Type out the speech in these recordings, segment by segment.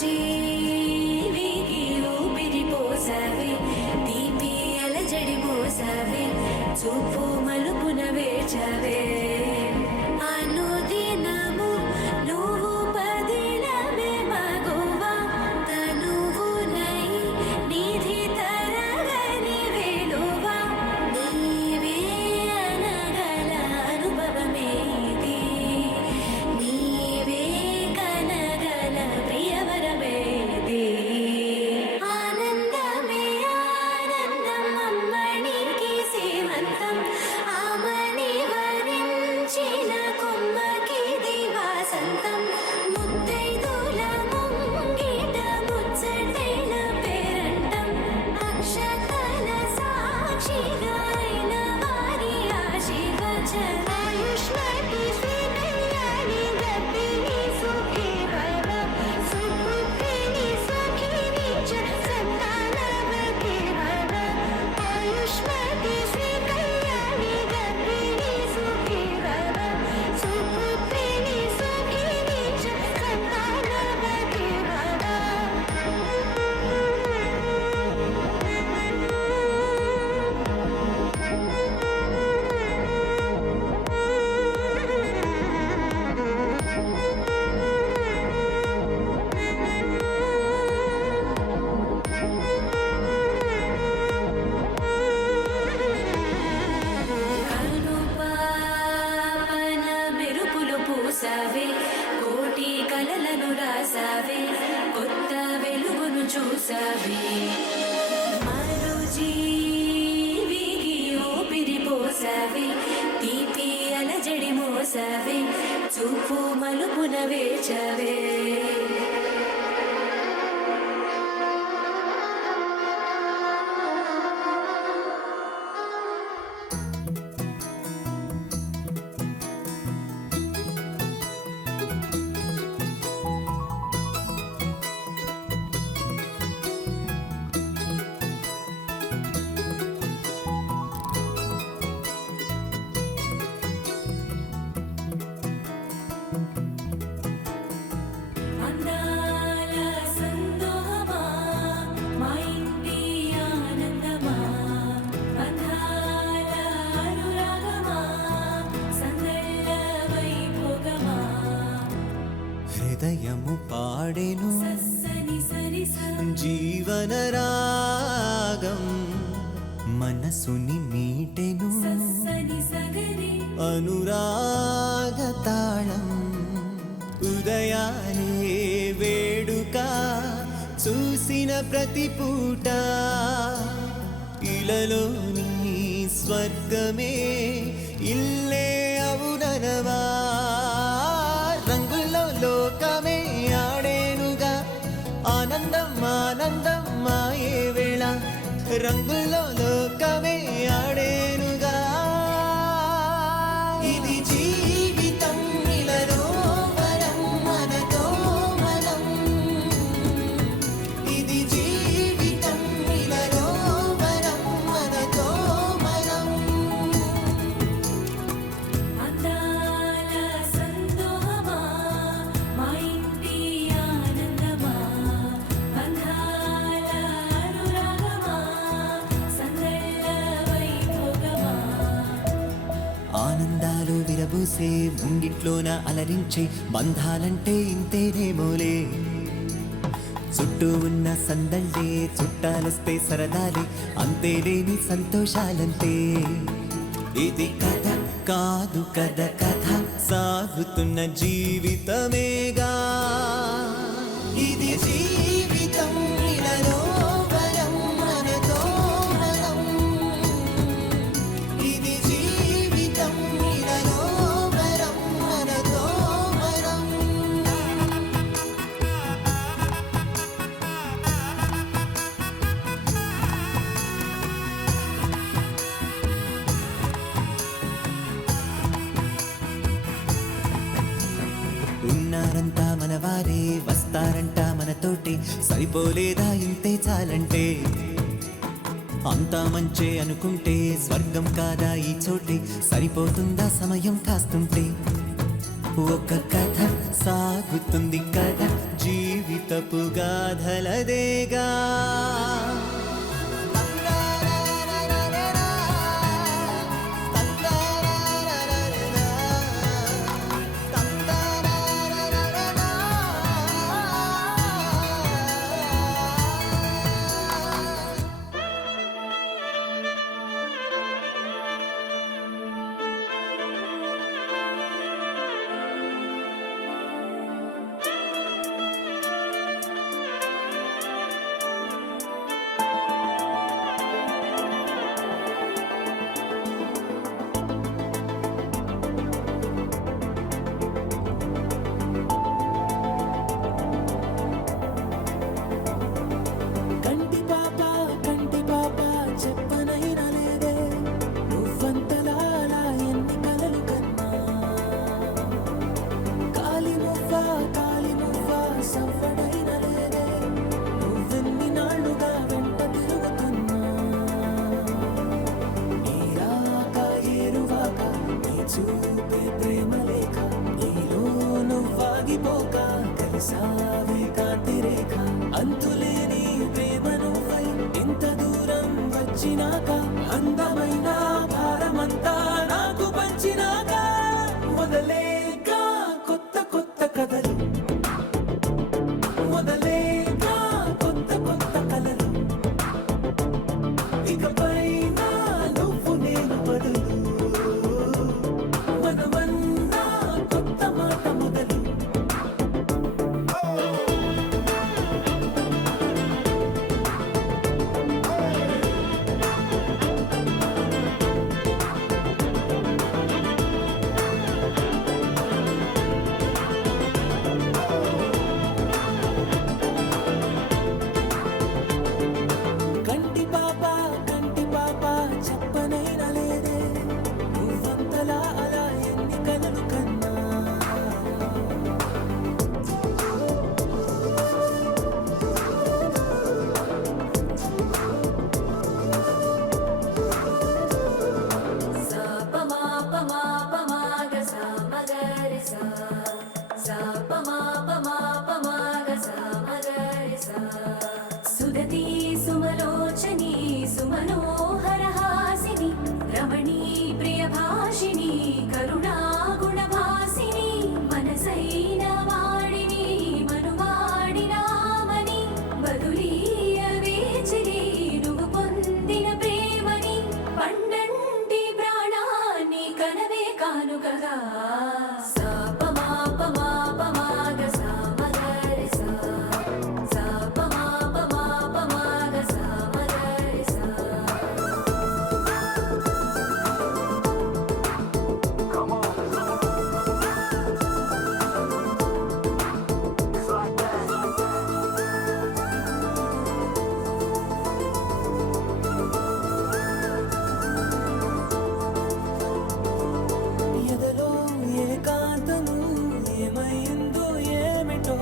జీవికి ఊపిరి పోసావే తీపి అలజడి మోసావే చూపు మలుపున వేచావే అనుదినము నువ్వు పదిలమే మగువా తనువునై నిధి తరగని వెలువా నీవే అనగల అనుభవమేది నీవే కనగల ప్రియవరమేది ఆనందమే ఆనందం అమ్మనికి సేవంతం ఆమని వరించిన కొమ్మకిది వాసంతం ముత్తైదుల ముంగిట ముచ్చటైన పేరంటం అక్షతల సాక్షిగా అయిన వారి ఆశీర్వచనం ఆయుష్మతి శ్రీకళ్యాణి గర్భిణి సుఖీ భవ సుపుత్రిణి సఖిని చ సంతానవతి భవ ఆయుష్మతి శ్రీకళ్యాణి గర్భిణి సుఖీ భవ సుపుత్రిణి సఖిని చ సంతానవతి భవ కనుపాపన మెరుపులు పూసావే కోటి కలలను రాసావే కొత్త వెలుగును చూసావే మరో జీవికి ఊపిరి పోసావే తీపి అలజడి మోసావే చూపు మలుపున వేచావే అందాల సందోహమా మా ఇంటి ఆనందమా బంధాల అనురాగమా సందళ్ళ వైభోగమా హృదయము పాడెను సని సరి జీవన రాగం మనసుని మీటెను సని సగరి అనురాగ తాళం ఉదయాలే వేడుక చూసిన ప్రతి పూట ఇలలోని స్వర్గమే ఇల్లే అవుననవా రంగుల్లో లోకమే ఆడేనుగా ఆనందం ఆనందం మాయే వేళ రంగుల్లో లోకమే ఆడేనుగా ఇది జీవితం ఇలలో వరం మనతో మనం ఇది జీవితం ఇలలో వరం మనతో మనం అందాల సందోహమా మా ఇంటి ఆనందమా బంధాల అనురాగమా సందళ్ళ వైభోగమా ఆనందాలు విరబూసే ముంగిట్లోన అలరించే బంధాలంటే ఇంతేనేమోలే చుట్టూ ఉన్న సందళ్ళే చుట్టాలొస్తే సరదాలే అంతేలేని సంతోషాలంతే ఇది కథ కాదు కథ కథ సాగుతున్న జీవితమేగా ఇది జీవితం ఇలలో వరం మనతో మనం ఇది జీవితం ఇలలో వరం మనతో మనం ఉన్నారంతా మనవారే వస్తారంట మనతోటి సరిపోలేదా ఇంతే చాలంటే అంతా మంచే అనుకుంటే స్వర్గం కాదా ఈ చోటే సరిపోతుందా సమయం కాస్తుంటే ఒక కథ సాగుతుంది కథ జీవితపు గాథలదేగా కంటి పాప చెప్పనైనా లేదే నువ్వంతలా అలా ఎన్ని కలలు కన్నా కాలి మువ్వ సవ్వడైనా లేదే నువ్వెన్ని నాళ్ళుగా వెంట తిరుగుతున్నా ఏరాక ఏరువాక నీ చూపే ప్రేమ లేక నీలో నువ్వాగిపోక కలిసావే కాంతి రేఖ అంతులేని ప్రేమ నువ్వై ఇంత దూరం వచ్చినాక అందమైన భారమంతా నాకు పంచినాక మొదలేక కొత్త కొత్త కథలు మొదలేక కొత్త కొత్త కలలు ఇకపై నువ్వు నేను బదులు మనమన్నా కొత్త మాట మొదలు కంటి పాప చెప్పనైనా లేదే నువ్వంతలా అలా ఎన్ని కలలు కన్నా సా ప మా ప మా ప మా గ సా మ గ రి సా సా ప మా ప మా ప మా గ సా మ గ రి సా సుదతి సుమలోచని సుమనోహర హాసిని రమణీ ప్రియ భాషిని కరుణా గుణ భాసిని మనసైన వాడిని మనువాడినామని బదులీయ వేచిరి నువ్వు పొందిన ప్రేమని పండంటి ప్రాణాన్ని కనవే కానుకగా సా ప మా ప మా ప మా గ సా మ గ రి సా సా ప మా ప మా ప మా గ సా మ గ రి సా ఎదలో ఏకాంతము ఏమైందో ఏమిటో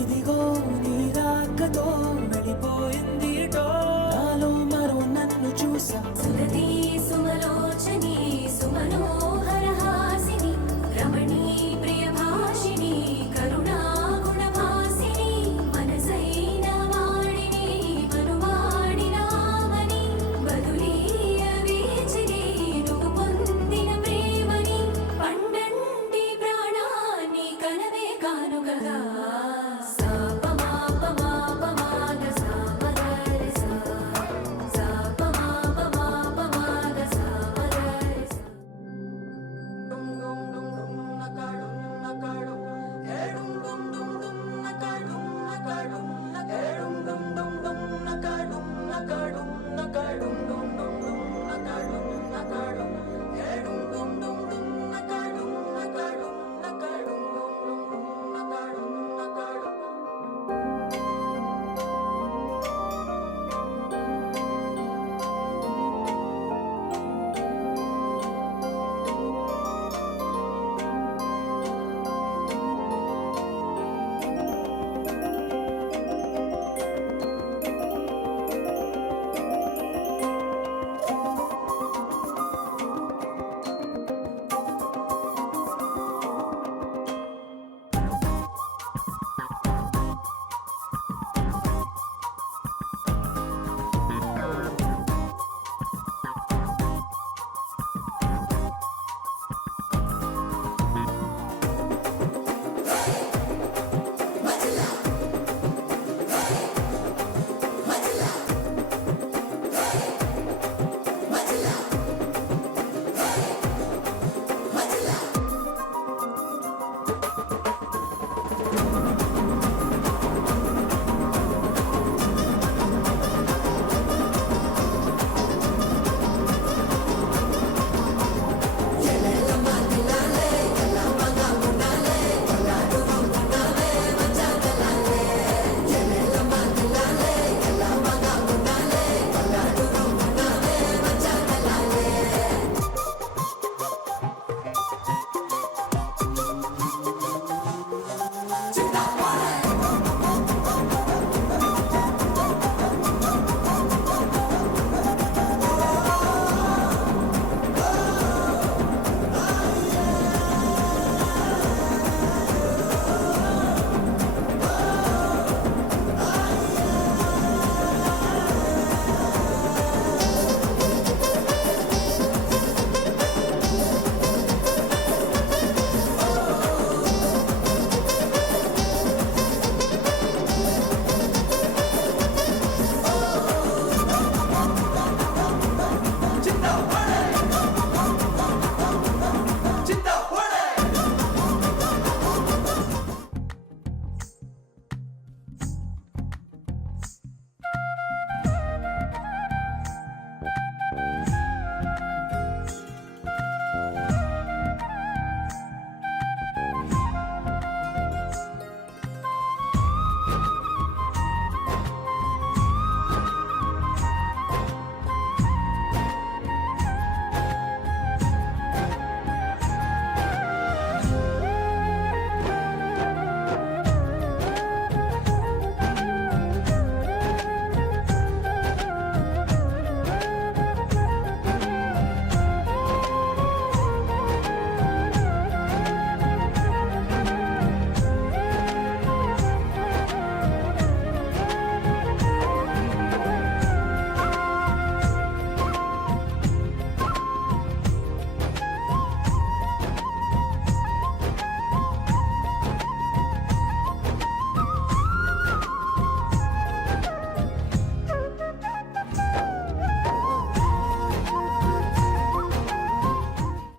ఇదిగో నీ రాకతో వెళ్ళిపోయిందిటో నాలో మరో నన్ను చూసా సుదతి సుమలోచని సుమనోహర హాసిని రమణీ ప్రియ భాషిని కరుణా గుణ భాసిని మనసైన వాడిని మనువాడినామని బదులీయ వేచిరి నువ్వు పొందిన ప్రేమని పండంటి ప్రాణాన్ని కనవే కానుకగా